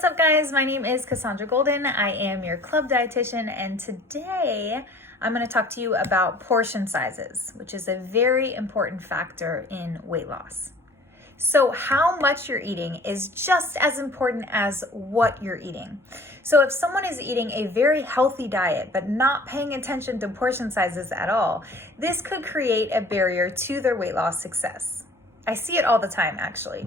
What's up, guys? My name is Cassandra Golden. I am your club dietitian, and today I'm going to talk to you about portion sizes, which is a very important factor in weight loss. So how much you're eating is just as important as what you're eating. So if someone is eating a very healthy diet but not paying attention to portion sizes at all, this could create a barrier to their weight loss success. I see it all the time, actually.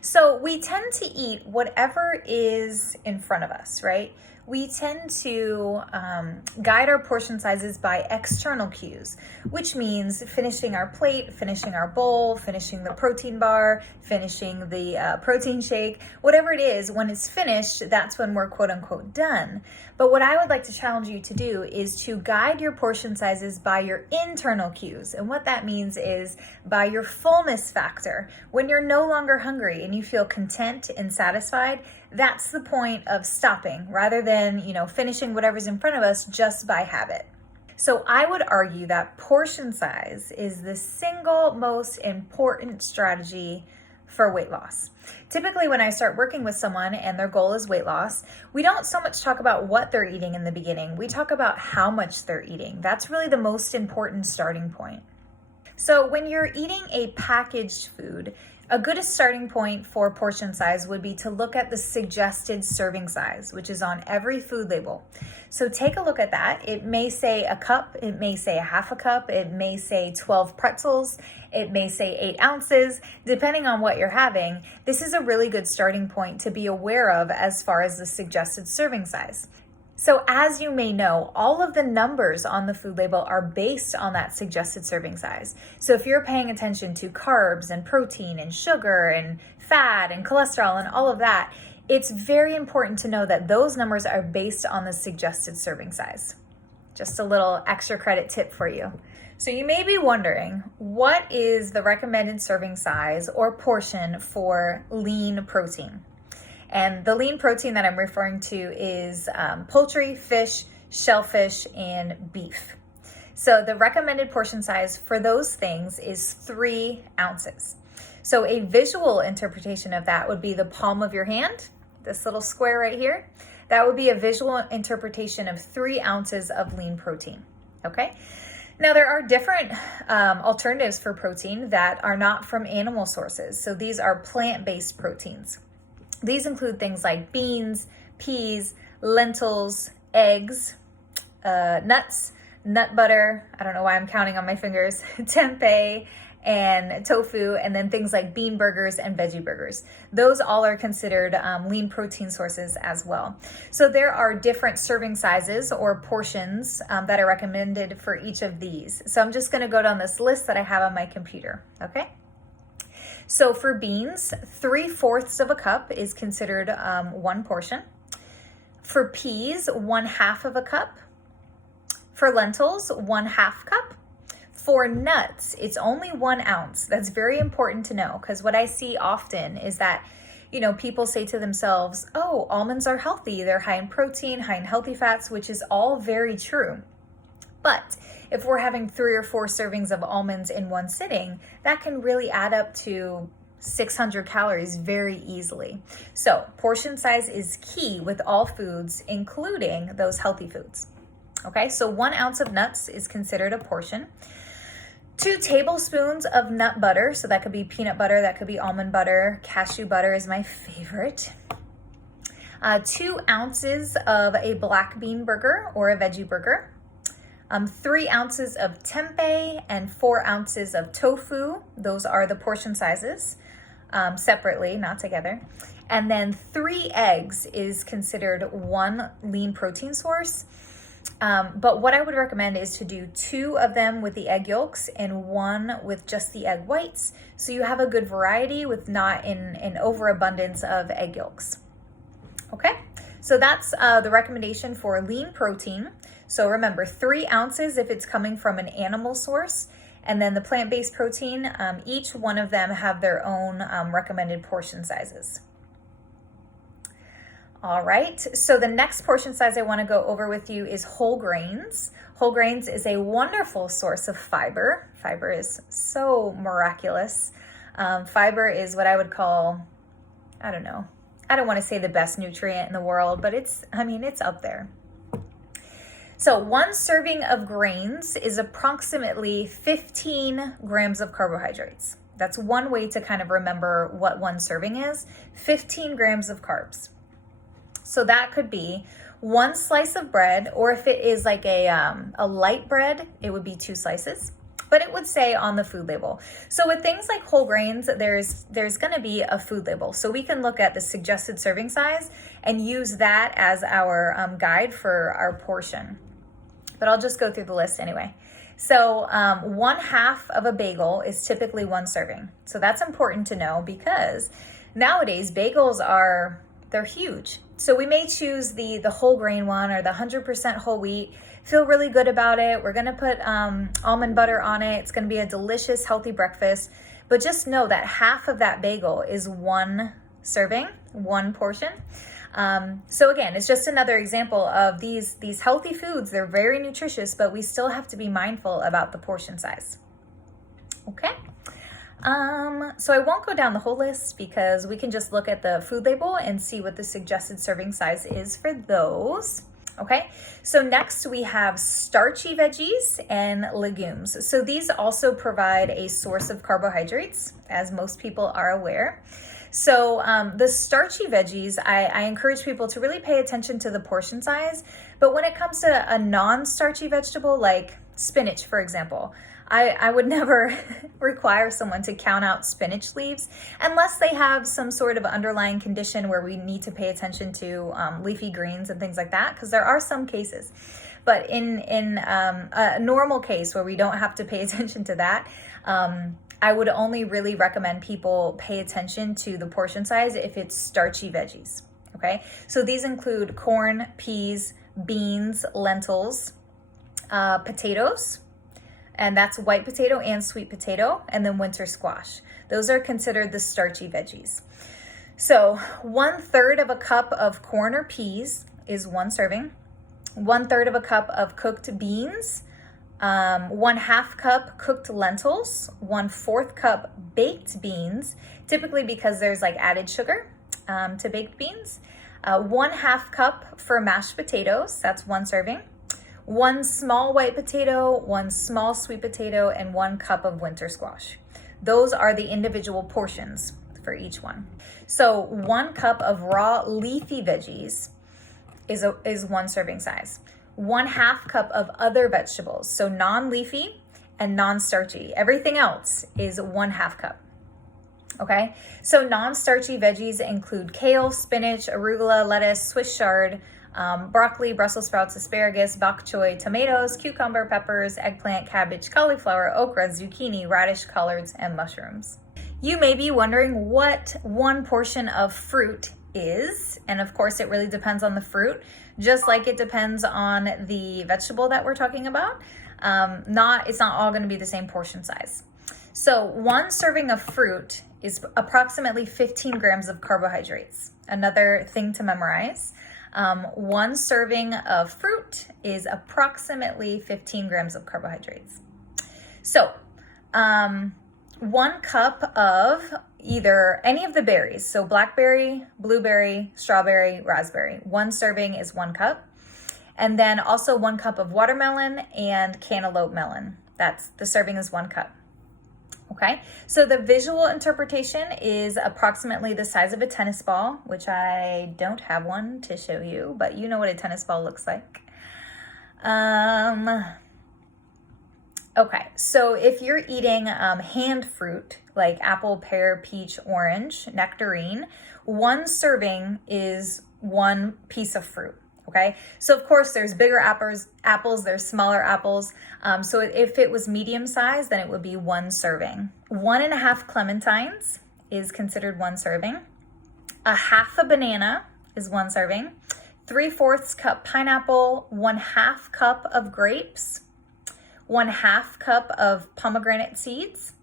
So we tend to eat whatever is in front of us, right? We tend to guide our portion sizes by external cues, which means finishing our plate, finishing our bowl, finishing the protein bar, finishing the protein shake, whatever it is. When it's finished, that's when we're quote unquote done. But what I would like to challenge you to do is to guide your portion sizes by your internal cues. And what that means is by your fullness factor. When you're no longer hungry and you feel content and satisfied, that's the point of stopping rather than, finishing whatever's in front of us just by habit. So I would argue that portion size is the single most important strategy for weight loss. Typically, when I start working with someone and their goal is weight loss, we don't so much talk about what they're eating in the beginning. We talk about how much they're eating. That's really the most important starting point. So when you're eating a packaged food, a good starting point for portion size would be to look at the suggested serving size, which is on every food label. So take a look at that. It may say a cup, it may say a half a cup, it may say 12 pretzels, it may say 8 ounces, depending on what you're having. This is a really good starting point to be aware of as far as the suggested serving size. So as you may know, all of the numbers on the food label are based on that suggested serving size. So if you're paying attention to carbs and protein and sugar and fat and cholesterol and all of that, it's very important to know that those numbers are based on the suggested serving size. Just a little extra credit tip for you. So you may be wondering, what is the recommended serving size or portion for lean protein? And the lean protein that I'm referring to is poultry, fish, shellfish, and beef. So the recommended portion size for those things is 3 ounces. So a visual interpretation of that would be the palm of your hand, this little square right here. That would be a visual interpretation of 3 ounces of lean protein, okay? Now, there are different alternatives for protein that are not from animal sources. So these are plant-based proteins. These include things like beans, peas, lentils, eggs, nuts, nut butter, I don't know why I'm counting on my fingers, tempeh, and tofu, and then things like bean burgers and veggie burgers. Those all are considered lean protein sources as well. So there are different serving sizes or portions that are recommended for each of these. So I'm just gonna go down this list that I have on my computer, okay? So for beans, 3/4 of a cup is considered 1 portion. For peas, 1/2 of a cup. For lentils, 1/2 cup. For nuts, it's only 1 ounce. That's very important to know, because what I see often is that, people say to themselves, oh, almonds are healthy. They're high in protein, high in healthy fats, which is all very true. But if we're having 3 or 4 servings of almonds in one sitting, that can really add up to 600 calories very easily. So portion size is key with all foods, including those healthy foods. Okay, so 1 ounce of nuts is considered a portion. 2 tablespoons of nut butter, so that could be peanut butter, that could be almond butter, cashew butter is my favorite. 2 ounces of a black bean burger or a veggie burger. 3 ounces of tempeh and 4 ounces of tofu. Those are the portion sizes, separately, not together. And then 3 eggs is considered 1 lean protein source. But what I would recommend is to do 2 of them with the egg yolks and 1 with just the egg whites. So you have a good variety with not an overabundance of egg yolks. Okay, so that's the recommendation for lean protein. So remember, 3 ounces if it's coming from an animal source, and then the plant-based protein, each one of them have their own recommended portion sizes. All right, so the next portion size I want to go over with you is whole grains. Whole grains is a wonderful source of fiber. Fiber is so miraculous. Fiber is what I would call, I don't want to say the best nutrient in the world, but it's up there. So 1 serving of grains is approximately 15 grams of carbohydrates. That's one way to kind of remember what 1 serving is, 15 grams of carbs. So that could be 1 slice of bread, or if it is like a light bread, it would be 2 slices. But it would say on the food label. So with things like whole grains, there's going to be a food label. So we can look at the suggested serving size and use that as our guide for our portion. But I'll just go through the list anyway. So 1/2 of a bagel is typically 1 serving. So that's important to know because nowadays bagels they're huge. So we may choose the whole grain one or the 100% whole wheat, feel really good about it. We're gonna put almond butter on it. It's gonna be a delicious, healthy breakfast. But just know that half of that bagel is 1 serving, 1 portion. So again, it's just another example of these healthy foods. They're very nutritious, but we still have to be mindful about the portion size. Okay. So I won't go down the whole list because we can just look at the food label and see what the suggested serving size is for those. Okay, so next we have starchy veggies and legumes. So these also provide a source of carbohydrates, as most people are aware. So the starchy veggies, I encourage people to really pay attention to the portion size. But when it comes to a non-starchy vegetable like spinach, for example, I would never require someone to count out spinach leaves unless they have some sort of underlying condition where we need to pay attention to leafy greens and things like that, because there are some cases. But in a normal case where we don't have to pay attention to that, I would only really recommend people pay attention to the portion size if it's starchy veggies, okay? So these include corn, peas, beans, lentils, potatoes, and that's white potato and sweet potato, and then winter squash. Those are considered the starchy veggies. So 1/3 of a cup of corn or peas is 1 serving. 1/3 of a cup of cooked beans, 1/2 cup cooked lentils, 1/4 cup baked beans, typically because there's like added sugar to baked beans. 1/2 cup for mashed potatoes, that's 1 serving. 1 small white potato, 1 small sweet potato, and 1 cup of winter squash. Those are the individual portions for each one. So 1 cup of raw leafy veggies is 1 serving size. 1/2 cup of other vegetables, so non-leafy and non-starchy. Everything else is 1/2 cup. Okay, so non-starchy veggies include kale, spinach, arugula, lettuce, Swiss chard, broccoli, Brussels sprouts, asparagus, bok choy, tomatoes, cucumber, peppers, eggplant, cabbage, cauliflower, okra, zucchini, radish, collards, and mushrooms. You may be wondering what 1 portion of fruit is, and of course it really depends on the fruit, just like it depends on the vegetable that we're talking about. It's not all going to be the same portion size. So 1 serving of fruit is approximately 15 grams of carbohydrates. Another thing to memorize. 1 serving of fruit is approximately 15 grams of carbohydrates. So 1 cup of either any of the berries, so blackberry, blueberry, strawberry, raspberry. 1 serving is 1 cup. And then also 1 cup of watermelon and cantaloupe melon. That's the serving is 1 cup. Okay, so the visual interpretation is approximately the size of a tennis ball, which I don't have one to show you, but you know what a tennis ball looks like. Okay, so if you're eating hand fruit like apple, pear, peach, orange, nectarine, 1 serving is 1 piece of fruit. Okay, so of course there's bigger apples, there's smaller apples. So if it was medium size, then it would be 1 serving. 1.5 clementines is considered 1 serving. 1/2 banana is 1 serving. 3/4 cup pineapple, 1/2 cup of grapes, 1/2 cup of pomegranate seeds,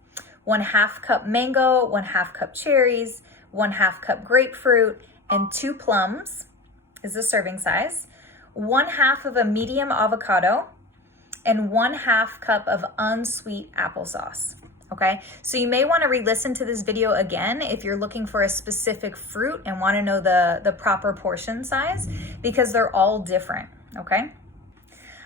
1/2 cup mango, 1/2 cup cherries, 1/2 cup grapefruit, and 2 plums is the serving size, 1/2 of a medium avocado, and 1/2 cup of unsweet applesauce. Okay, so you may want to re-listen to this video again if you're looking for a specific fruit and want to know the proper portion size, because they're all different, okay?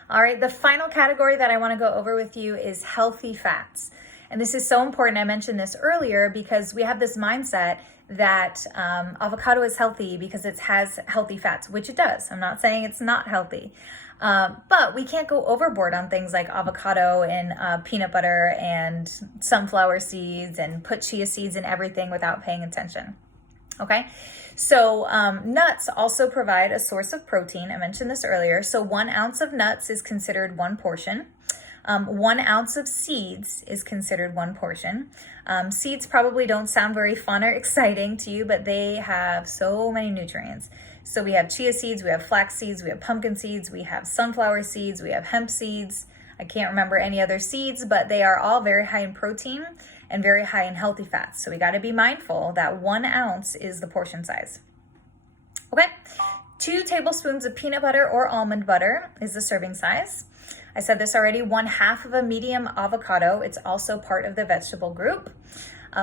All right, the final category that I want to go over with you is healthy fats. And this is so important. I mentioned this earlier because we have this mindset that avocado is healthy because it has healthy fats, which it does. I'm not saying it's not healthy. But we can't go overboard on things like avocado and peanut butter and sunflower seeds and put chia seeds in everything without paying attention. Okay, so nuts also provide a source of protein. I mentioned this earlier. So 1 ounce of nuts is considered 1 portion. 1 ounce of seeds is considered 1 portion. Seeds probably don't sound very fun or exciting to you, but they have so many nutrients. So we have chia seeds, we have flax seeds, we have pumpkin seeds, we have sunflower seeds, we have hemp seeds. I can't remember any other seeds, but they are all very high in protein and very high in healthy fats. So we got to be mindful that 1 ounce is the portion size. Okay, 2 tablespoons of peanut butter or almond butter is the serving size. I said this already, 1/2 of a medium avocado. It's also part of the vegetable group.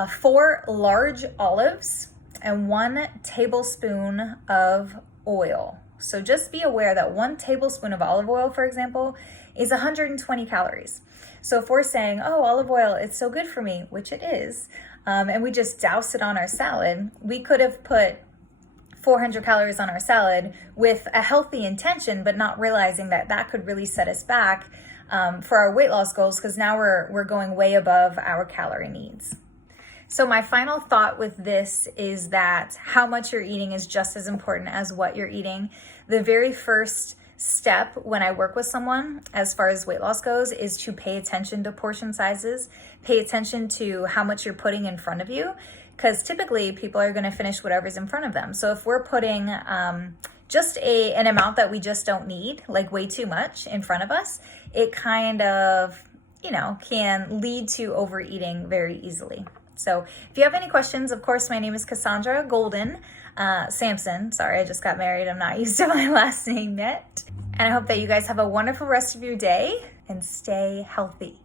4 large olives and 1 tablespoon of oil. So just be aware that 1 tablespoon of olive oil, for example, is 120 calories. So if we're saying, oh, olive oil, it's so good for me, which it is, and we just douse it on our salad, we could have put 400 calories on our salad with a healthy intention, but not realizing that that could really set us back for our weight loss goals, because now we're going way above our calorie needs. So my final thought with this is that how much you're eating is just as important as what you're eating. The very first step when I work with someone as far as weight loss goes is to pay attention to portion sizes, pay attention to how much you're putting in front of you, because typically people are going to finish whatever's in front of them. So if we're putting just an amount that we just don't need, like way too much in front of us, it kind of, can lead to overeating very easily. So if you have any questions, of course, my name is Cassandra Golden Sampson. Sorry, I just got married. I'm not used to my last name yet. And I hope that you guys have a wonderful rest of your day and stay healthy.